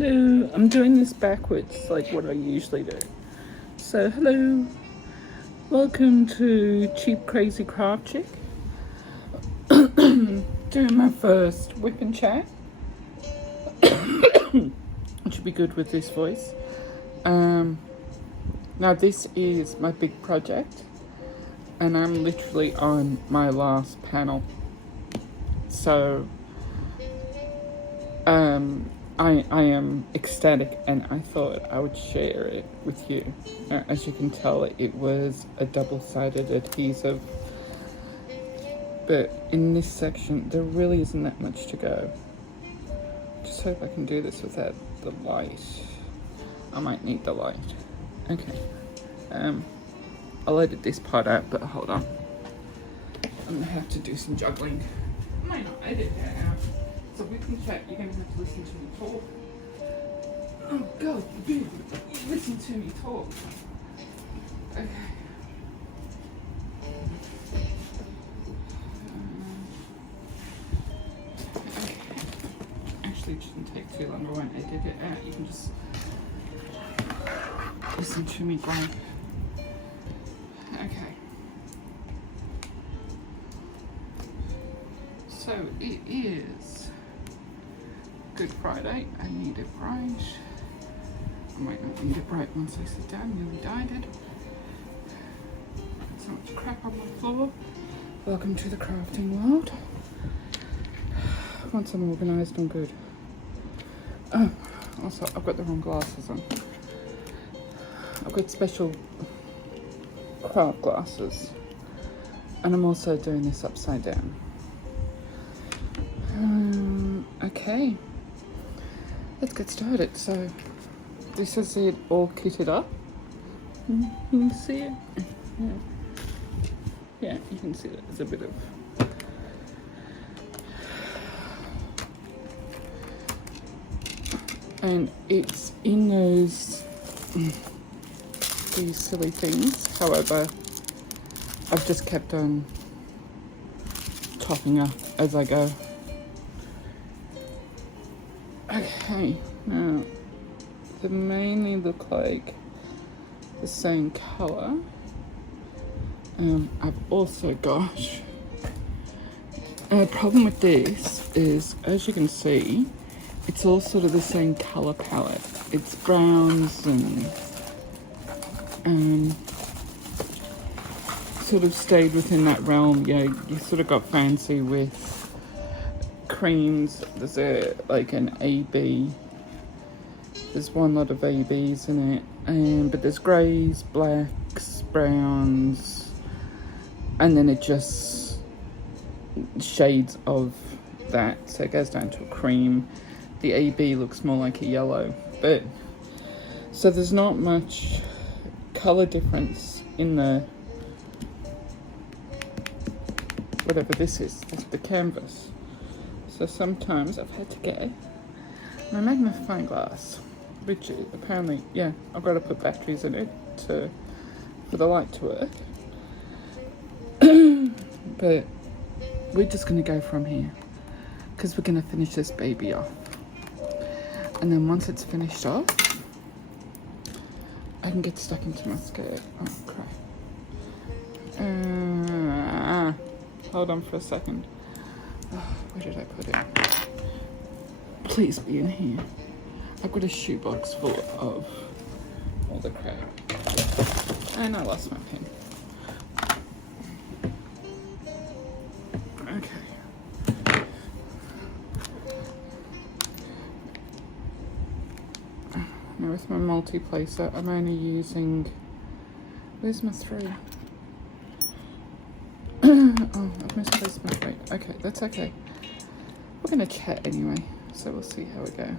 Hello, I'm doing this backwards like what I usually do. So hello, welcome to Cheap Crazy Craft Chick. Doing my first whip and chat. It should be good with this voice. Now this is my big project and I'm literally on my last panel. So I am ecstatic and I thought I would share it with you. As you can tell, it was a double-sided adhesive, but in this section there really isn't that much to go. Just hope I can do this without the light. I might need the light. Okay, I'll edit this part out, but hold on, I'm gonna have to do some juggling. I might not edit that out. So we can chat, you're gonna have to listen to me talk. Oh god, dude, listen to me talk. Okay. Actually, it shouldn't take too long. I won't edit it out. You can just listen to me grind. Okay. So it is Good Friday. I need it bright. I might not need it bright once I sit down. Nearly dyed it. So much crap on my floor. Welcome to the crafting world. Once I'm organised, I'm good. Oh, also, I've got the wrong glasses on. I've got special craft glasses. And I'm also doing this upside down. Okay. Let's get started. So, this is it all kitted up. You can see it? Yeah, you can see that there's a bit of and it's in these silly things. However, I've just kept on topping up as I go. Okay, now they mainly look like the same colour. I've also got a problem with this is, as you can see, it's all sort of the same colour palette. It's browns and sort of stayed within that realm. Yeah, you sort of got fancy with creams. There's like an AB. There's one lot of ABs in it, but there's greys, blacks, browns, and then it just shades of that. So it goes down to a cream. The AB looks more like a yellow, but so there's not much color difference in the whatever this is, the canvas. So sometimes I've had to get my magnifying glass, which apparently, yeah, I've got to put batteries in it for the light to work. But we're just gonna go from here because we're gonna finish this baby off, and then once it's finished off, I can get stuck into my skirt. Oh crap! Hold on for a second. Oh, where did I put it? Please be in here. I've got a shoebox full of all the crap, and I lost my pen. Okay. Now with my multi-placer, I'm only using, where's my 3? Oh, I've misplaced my 3. Okay, that's okay. We're gonna chat anyway, so we'll see how we go.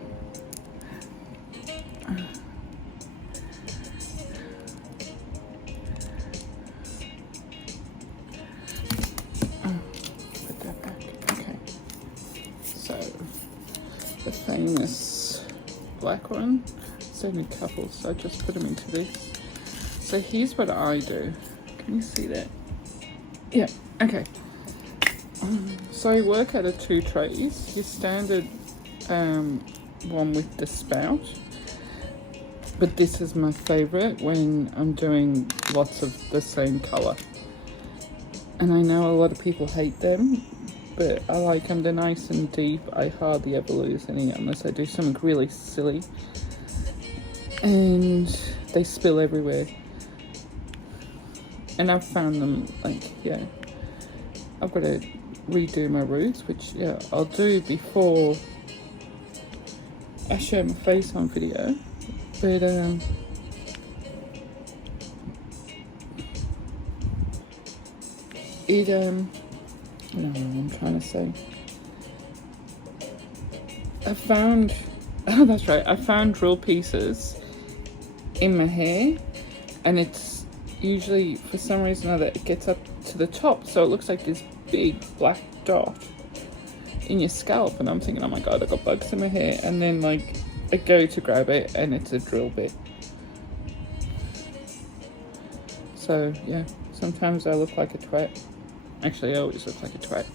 Put that back. Okay. So the famous black one. It's only a couple, so I just put them into this. So here's what I do. Can you see that? Yeah. Okay. So you work out of 2 trays. Your standard one with the spout. But this is my favourite when I'm doing lots of the same colour. And I know a lot of people hate them, but I like them. They're nice and deep. I hardly ever lose any unless I do something really silly. And they spill everywhere. And I've found them, like, yeah, I've got to redo my roots, which, yeah, I'll do before I show my face on video. But, I don't know what I'm trying to say. I found, oh, that's right, I found drill pieces in my hair, and it's usually, for some reason or other, it gets up to the top, so it looks like this big black dot in your scalp, and I'm thinking, oh my god, I got bugs in my hair, and then like I go to grab it and it's a drill bit. So yeah, sometimes I look like a twat. Actually, I always look like a twat.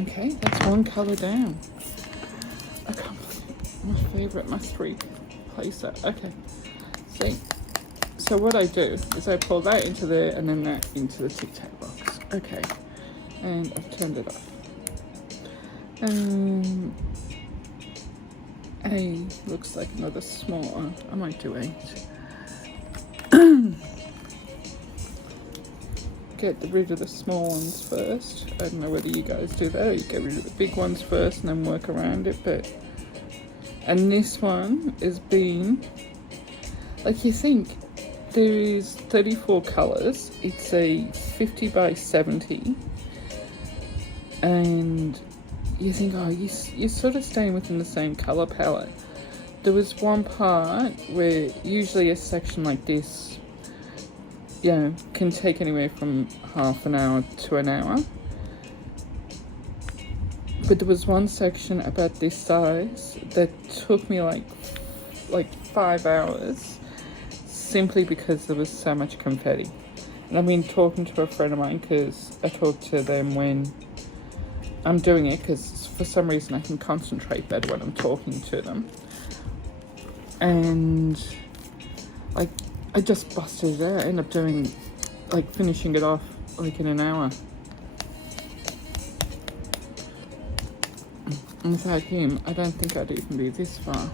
Okay, that's one colour down. I can't believe it. My favourite must replacer. Okay, see. So what I do is I pour that into there and then that into the Tic Tac box. Okay, and I've turned it off. A looks like another small one. I might do 8. Get rid of the small ones first. I don't know whether you guys do that or you get rid of the big ones first and then work around it, but... And this one is being... Like, you think there is 34 colours. It's a 50 by 70. And you think, oh, you're sort of staying within the same colour palette. There was one part where usually a section like this, you know, can take anywhere from half an hour to an hour. But there was one section about this size that took me like 5 hours, simply because there was so much confetti. And I've been talking to a friend of mine, because I talk to them when I'm doing it, because for some reason I can concentrate better when I'm talking to them. And like, I just busted it out. I ended up doing, like, finishing it off like in an hour. And without him, I don't think I'd even be this far.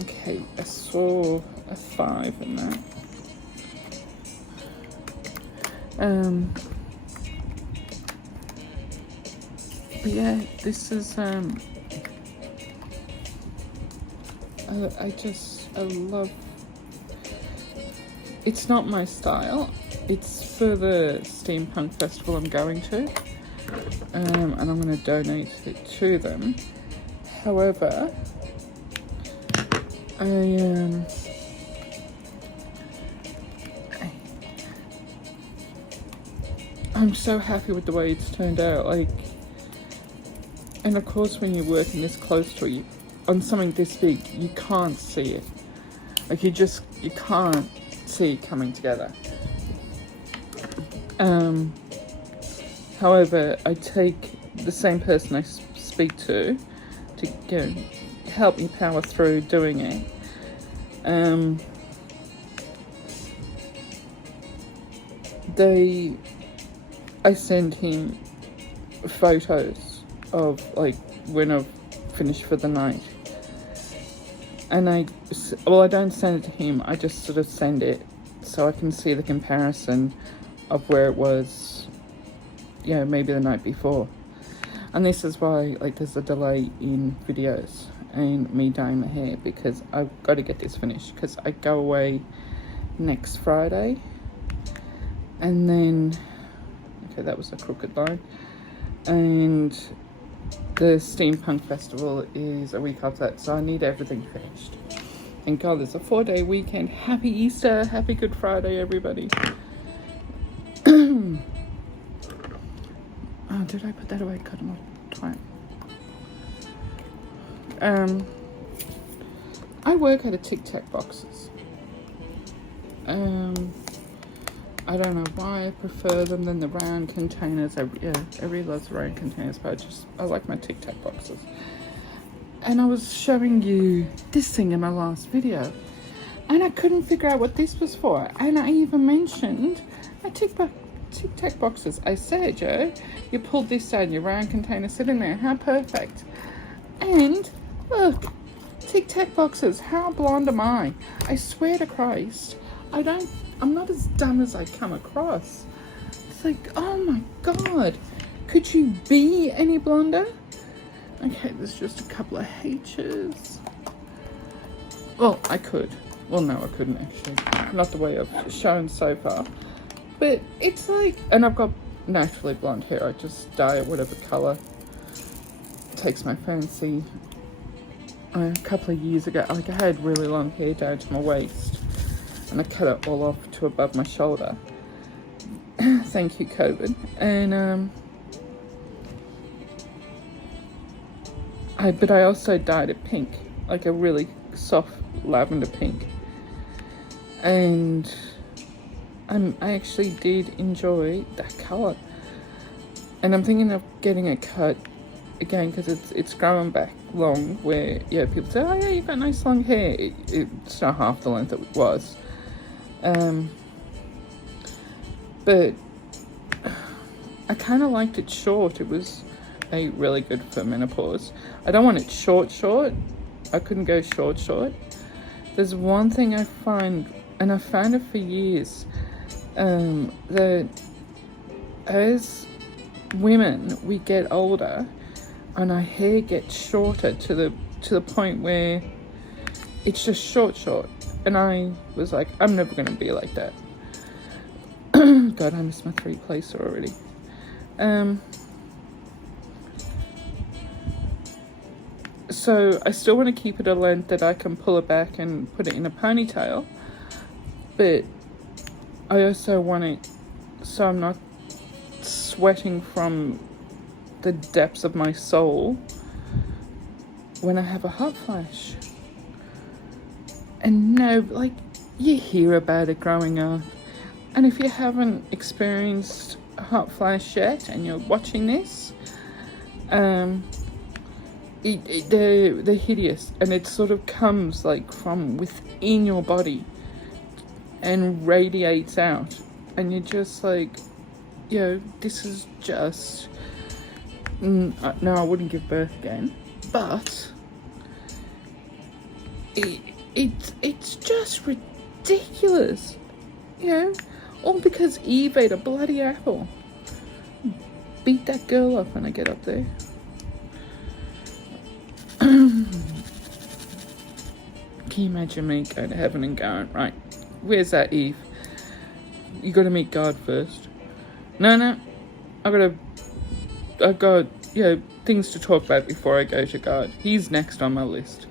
Okay, I saw a 5 in that. But yeah, this is, I love, it's not my style. It's for the steampunk festival I'm going to, and I'm going to donate it to them. However, I'm so happy with the way it's turned out. Like, and of course, when you're working this close to it, on something this big, you can't see it. Like, you can't see it coming together. However, I take the same person I speak to help me power through doing it. I send him photos of, like, when I've finished for the night. And I don't send it to him, I just sort of send it so I can see the comparison of where it was, you know, maybe the night before. And this is why, like, there's a delay in videos and me dyeing my hair, because I've got to get this finished, because I go away next Friday. And then, okay, that was a crooked line. And the Steampunk Festival is a week after that, so I need everything finished. Thank God there's a 4-day weekend. Happy Easter, happy Good Friday, everybody. Oh, did I put that away? Cut them off. I work out of Tic Tac boxes. I don't know why I prefer them than the round containers. I really love the round containers, but I like my Tic Tac boxes. And I was showing you this thing in my last video, and I couldn't figure out what this was for. And I even mentioned my Tic Tac boxes. I said, Joe, you pulled this out, your round container sitting there. How perfect. And look, Tic Tac boxes. How blonde am I? I swear to Christ, I'm not as dumb as I come across. It's like, oh my God, could you be any blonder? Okay, there's just a couple of H's. Well, I could. Well, no, I couldn't actually. Not the way I've shown so far. But it's like, and I've got naturally blonde hair. I just dye it whatever colour takes my fancy. A couple of years ago, like, I had really long hair down to my waist, and I cut it all off to above my shoulder. Thank you, COVID. And but I also dyed it pink, like a really soft lavender pink. And I actually did enjoy that colour. And I'm thinking of getting a cut again, because it's growing back long, where, yeah, people say, oh yeah, you've got nice long hair. It's not half the length it was. But I kind of liked it short. It was really good for menopause. I don't want it short. I couldn't go short. There's one thing I find, and I've found it for years, that as women, we get older and our hair gets shorter to the point where it's just short. And I was like, I'm never going to be like that. God, I missed my 3 placer already. So I still want to keep it a length that I can pull it back and put it in a ponytail, but I also want it so I'm not sweating from the depths of my soul when I have a hot flash. And no, like, you hear about it growing up, and if you haven't experienced a hot flash yet and you're watching this, they're hideous, and it sort of comes like from within your body and radiates out, and you're just like, this is just no, I wouldn't give birth again, but it's just ridiculous, all because Eve ate a bloody apple. Beat that girl up when I get up there. Can you imagine me going to heaven and going, right, where's that Eve? You got to meet God first. No, I've got things to talk about before I go to God. He's next on my list.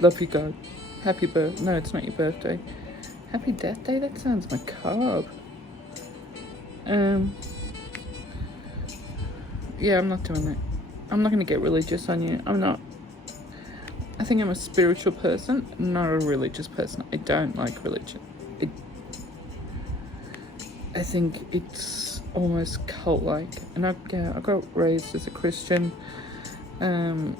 Love you, God. Happy birthday. No, it's not your birthday. Happy death day? That sounds macabre. Yeah, I'm not doing that. I'm not going to get religious on you. I'm not. I think I'm a spiritual person, not a religious person. I don't like religion. I think it's almost cult-like. And I got raised as a Christian. And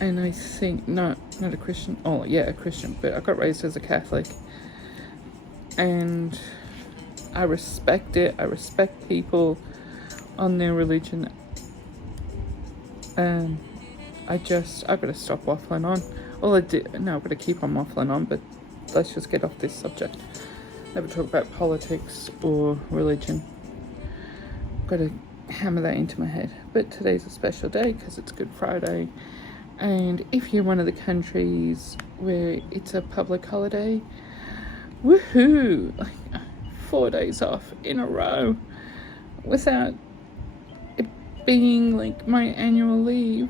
I think, not a Christian. Oh, yeah, a Christian. But I got raised as a Catholic. And I respect it. I respect people on their religion. I've got to stop waffling on. I've got to keep on waffling on, but let's just get off this subject. Never talk about politics or religion. Got to hammer that into my head. But today's a special day because it's Good Friday. And if you're one of the countries where it's a public holiday, woohoo! Like 4 days off in a row without it being like my annual leave.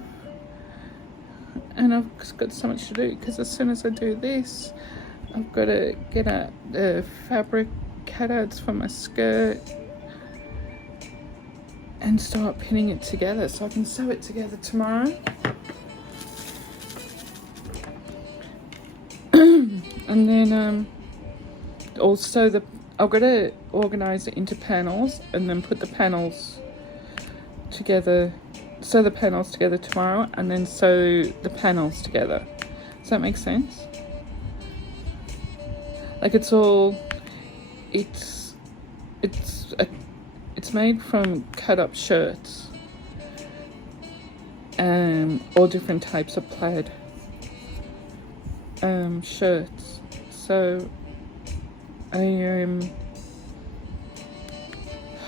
And I've just got so much to do, because as soon as I do this, I've got to get out the fabric cutouts for my skirt and start pinning it together so I can sew it together tomorrow. And then also I've got to organise it into panels and then put the panels together sew the panels together tomorrow and then sew the panels together. Does that make sense? Like it's made from cut up shirts, all different types of plaid shirts. So I am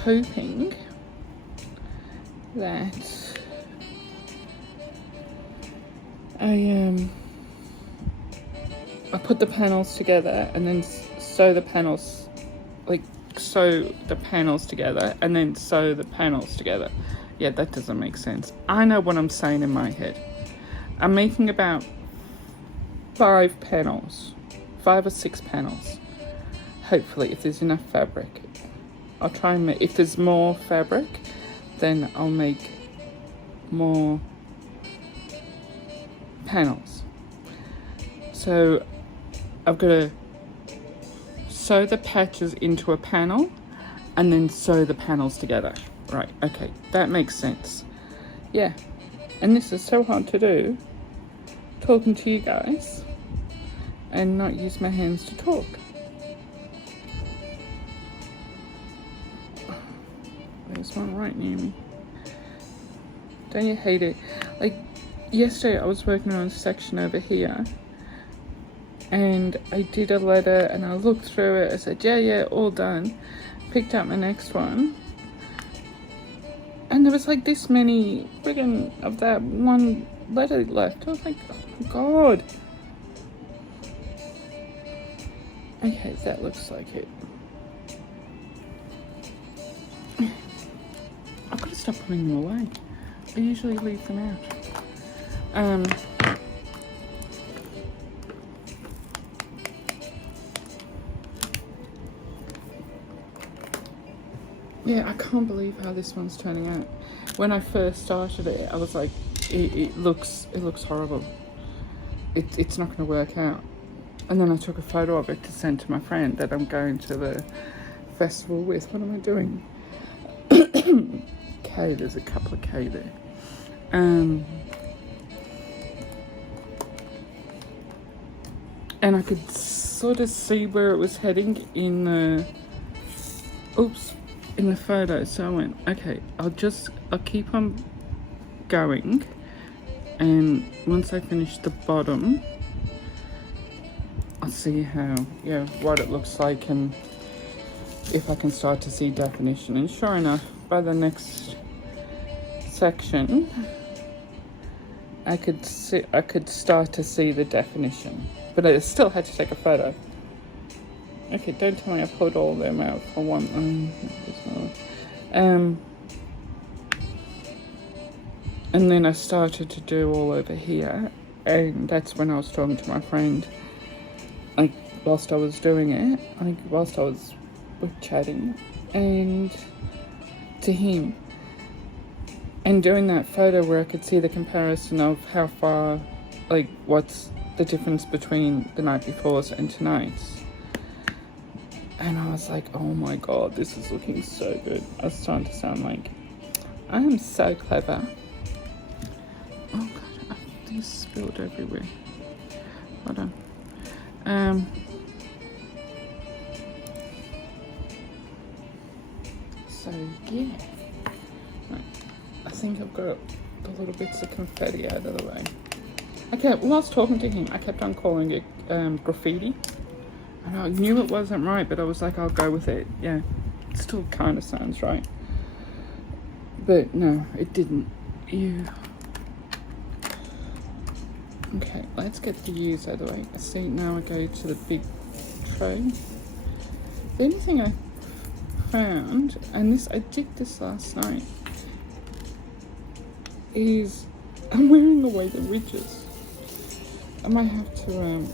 hoping that I put the panels together and then sew the panels, like sew the panels together and then sew the panels together. Yeah, that doesn't make sense. I know what I'm saying in my head. I'm making about 5 or 6 panels. Hopefully, if there's enough fabric. I'll try and if there's more fabric, then I'll make more panels. So I've got to sew the patches into a panel and then sew the panels together. Right, okay, that makes sense. Yeah, and this is so hard to do, talking to you guys and not use my hands to talk. There's one right near me. Don't you hate it? Like yesterday I was working on a section over here and I did a letter and I looked through it. I said, yeah, all done. Picked up my next one. And there was like this many friggin' of that one letter left. I was like, oh my God. Okay, that looks like it. I've got to stop putting them away. I usually leave them out. Yeah, I can't believe how this one's turning out. When I first started it, I was like, it looks horrible. It's not going to work out. And then I took a photo of it to send to my friend that I'm going to the festival with. What am I doing? K, there's a couple of K there. And I could sort of see where it was heading in the photo. So I went, okay, I'll keep on going, and once I finish the bottom I'll see what it looks like and if I can start to see definition. And sure enough, by the next section I could start to see the definition, but I still had to take a photo. Okay, don't tell me I pulled all them out for one. And then I started to do all over here, and that's when I was talking to my friend, like whilst I was doing it, whilst I was chatting, and to him, and doing that photo where I could see the comparison of how far, like what's the difference between the night before's and tonight's. And I was like, oh my God, this is looking so good. I was starting to sound like I am so clever. Oh God, these spilled everywhere. Hold on. So yeah, right. I think I've got the little bits of confetti out of the way. Okay, while I was talking to him, I kept on calling it graffiti. And I knew it wasn't right, but I was like, I'll go with it. Yeah, it still kind of sounds right. But no, it didn't. Ew. Okay, let's get the U's out of the way. See, now I go to the big tray. The only thing I found, and I did this last night, is I'm wearing away the ridges. I might have to,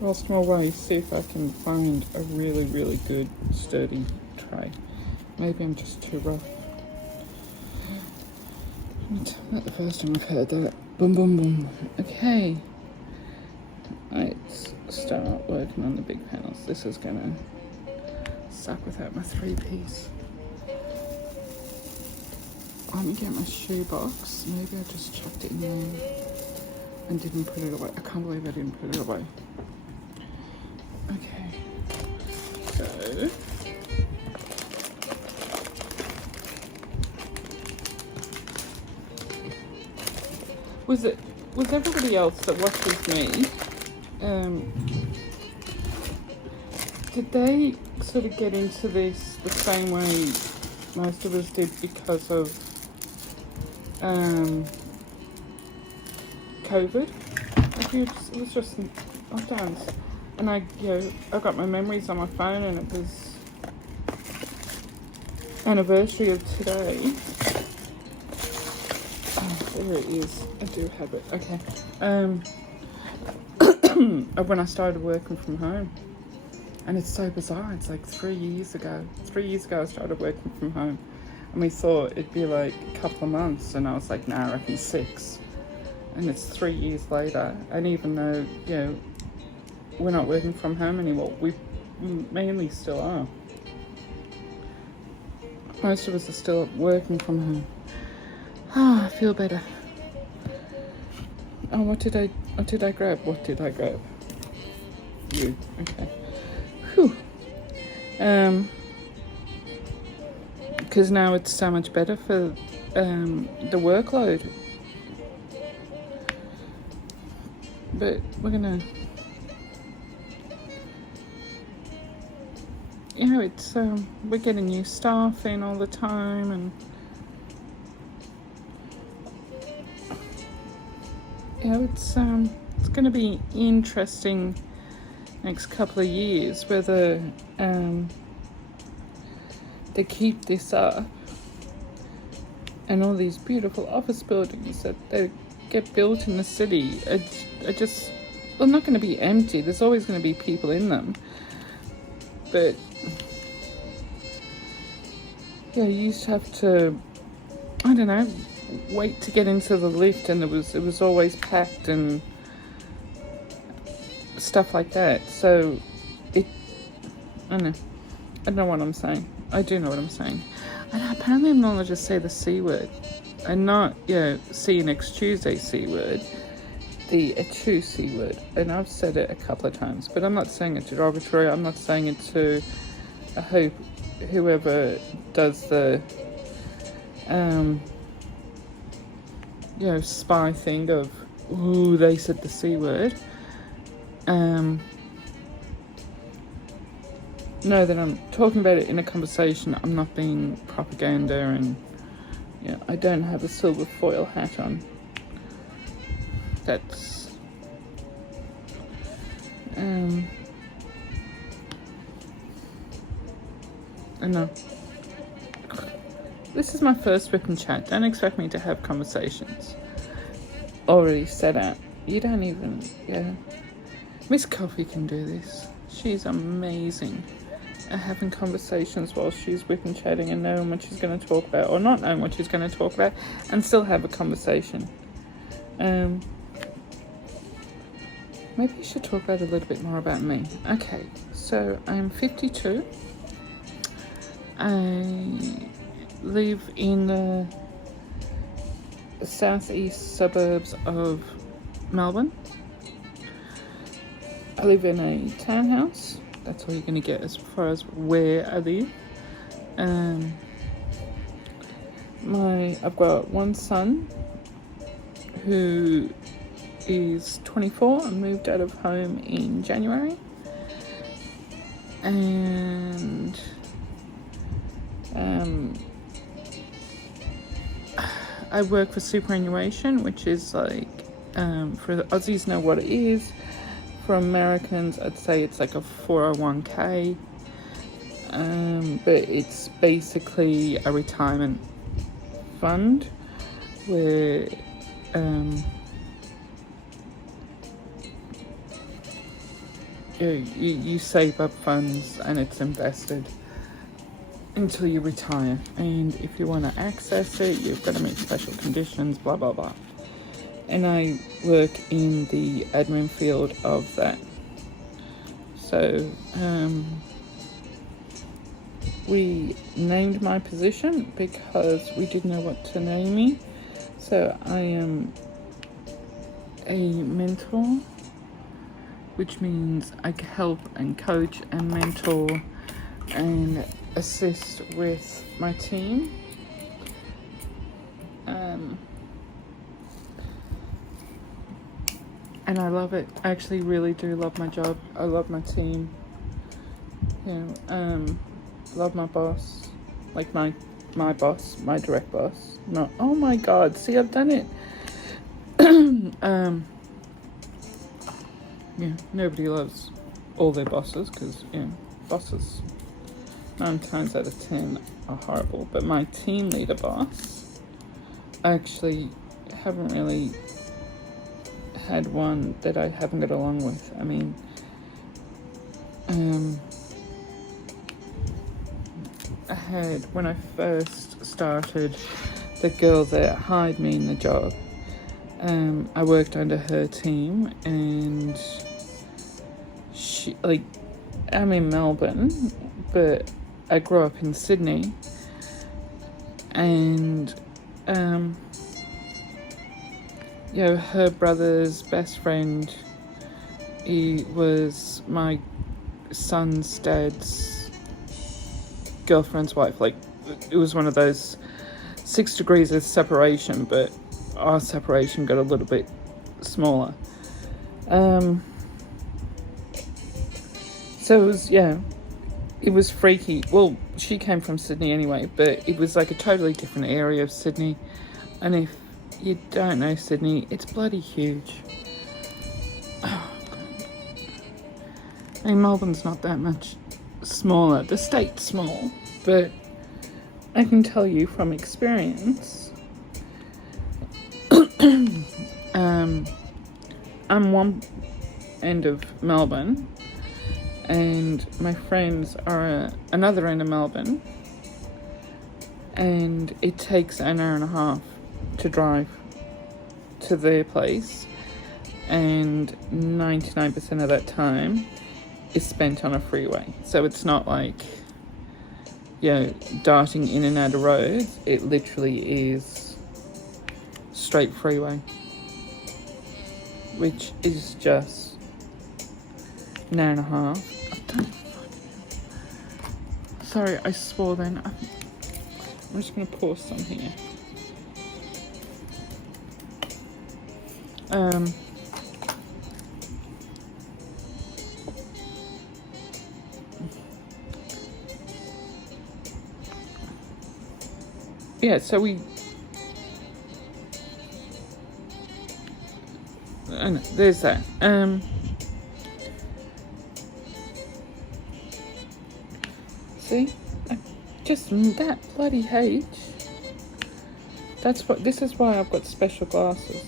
whilst I'm away, see if I can find a really, really good sturdy tray. Maybe I'm just too rough. It's not the first time I've heard that. Boom, boom, boom. Okay. Let's start working on the big panels. This is gonna suck without my 3-piece. Let me get my shoebox. Maybe I just chucked it in there and didn't put it away. I can't believe I didn't put it away. Okay. So was everybody else that watches me, did they sort of get into this the same way most of us did because of COVID? It was just lockdowns, and I got my memories on my phone, and it was anniversary of today. There it is. I do have it. Okay. Of when I started working from home. And it's so bizarre. It's like 3 years ago. 3 years ago I started working from home. And we thought it'd be like a couple of months. And I was like, nah, I reckon 6. And it's 3 years later. And even though, we're not working from home anymore, we mainly still are. Most of us are still working from home. Oh, I feel better. Oh, what did I grab? What did I grab? You. Okay. Whew. Because now it's so much better for the workload. But we're gonna, it's we're getting new staff in all the time, and it's going to be interesting next couple of years whether they keep this up, and all these beautiful office buildings that they get built in the city are just, well, not going to be empty. There's always going to be people in them, but you used to have to, I don't know, wait to get into the lift, and it was always packed and stuff like that. So I don't know what I'm saying. I do know what I'm saying. And apparently I'm not allowed to say the C word. And not, see you next Tuesday C word. The etu C word. And I've said it a couple of times, but I'm not saying it derogatory. I'm not saying it to, I hope whoever does the spy thing of, ooh, they said the C word. Know that I'm talking about it in a conversation. I'm not being propaganda, and I don't have a silver foil hat on. That's I know. This is my first WIP and chat. Don't expect me to have conversations already set out. You don't even, Miss Coffee can do this. She's amazing at having conversations while she's WIP and chatting and knowing what she's going to talk about, or not knowing what she's going to talk about, and still have a conversation. Maybe I should talk about a little bit more about me. Okay, so I'm 52. I live in the southeast suburbs of Melbourne. I live in a townhouse. That's all you're going to get as far as where I live. I've got one son who is 24 and moved out of home in January. And I work for superannuation, which is like, for the Aussies know what it is. For Americans, I'd say it's like a 401k, but it's basically a retirement fund where you save up funds and it's invested until you retire. And if you want to access it, you've got to meet special conditions, blah, blah, blah. And I work in the admin field of that. So, we named my position because we didn't know what to name me. So I am a mentor, which means I help and coach and mentor and assist with my team. And I love it. I actually really do love my job. I love my team. Love my boss. Like my boss, my direct boss. No, oh my God, see, I've done it. Nobody loves all their bosses because, bosses 9 times out of 10 are horrible. But my team leader boss, I actually haven't really had one that I haven't got along with. I mean, I had, when I first started, the girl that hired me in the job, I worked under her team, and she, like, I'm in Melbourne, but I grew up in Sydney, and her brother's best friend, he was my son's dad's girlfriend's wife. Like, it was one of those 6 degrees of separation, but our separation got a little bit smaller. So it was freaky. Well, she came from Sydney anyway, but it was like a totally different area of Sydney. And if you don't know Sydney, it's bloody huge. Oh, God. I mean, Melbourne's not that much smaller. The state's small, but I can tell you from experience, I'm one end of Melbourne, and my friends are another end of Melbourne, and it takes an hour and a half to drive to their place, and 99% of that time is spent on a freeway. So it's not like, darting in and out of roads. It literally is straight freeway, which is just an hour and a half. Sorry, I swore then. I'm just going to pour some here. So we... Oh no, there's that. See? Just that bloody H. This is why I've got special glasses.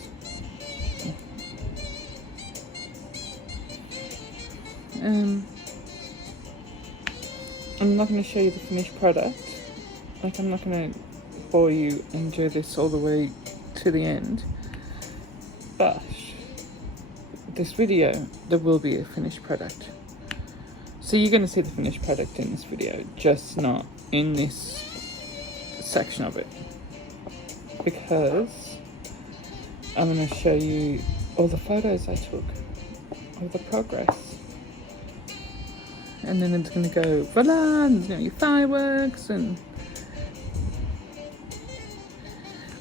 I'm not going to show you the finished product. Like, I'm not going to bore you and do this all the way to the end. But this video, there will be a finished product. So you're going to see the finished product in this video, just not in this section of it. Because I'm going to show you all the photos I took of the progress. And then it's going to go, voila, and there's going to be fireworks. And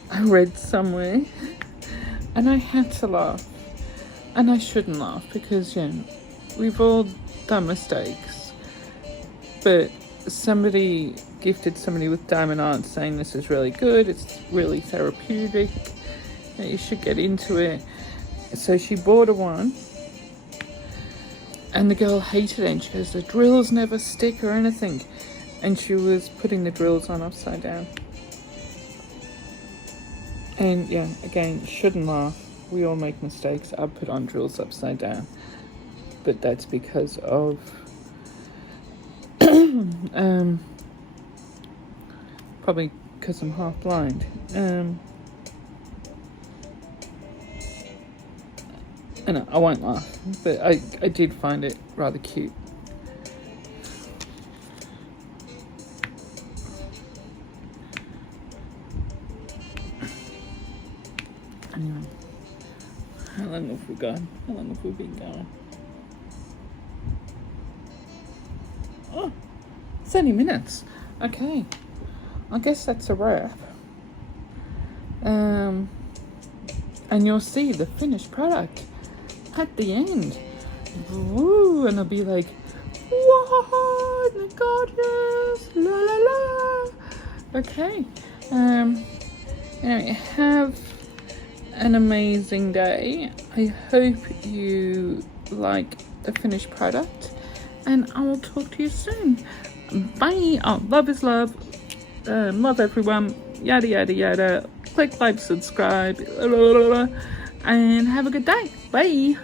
I read somewhere, and I had to laugh. And I shouldn't laugh, because, we've all done mistakes. But somebody gifted somebody with diamond art saying this is really good, it's really therapeutic, that you should get into it. So she bought one. And the girl hated it, and she goes, the drills never stick or anything. And she was putting the drills on upside down. And again, shouldn't laugh. We all make mistakes. I put on drills upside down. But that's because of probably because I'm half blind. I won't laugh, but I did find it rather cute. long have we gone? How long have we been going? Oh, 30 minutes. Okay. I guess that's a wrap. And you'll see the finished product at the end. Woo! And I'll be like, what? Oh my God, yes! La la la! Okay. Anyway, have an amazing day. I hope you like the finished product, and I will talk to you soon. Bye. Oh, love is love. Love everyone. Yada yada yada. Click like, subscribe, and have a good day. Bye.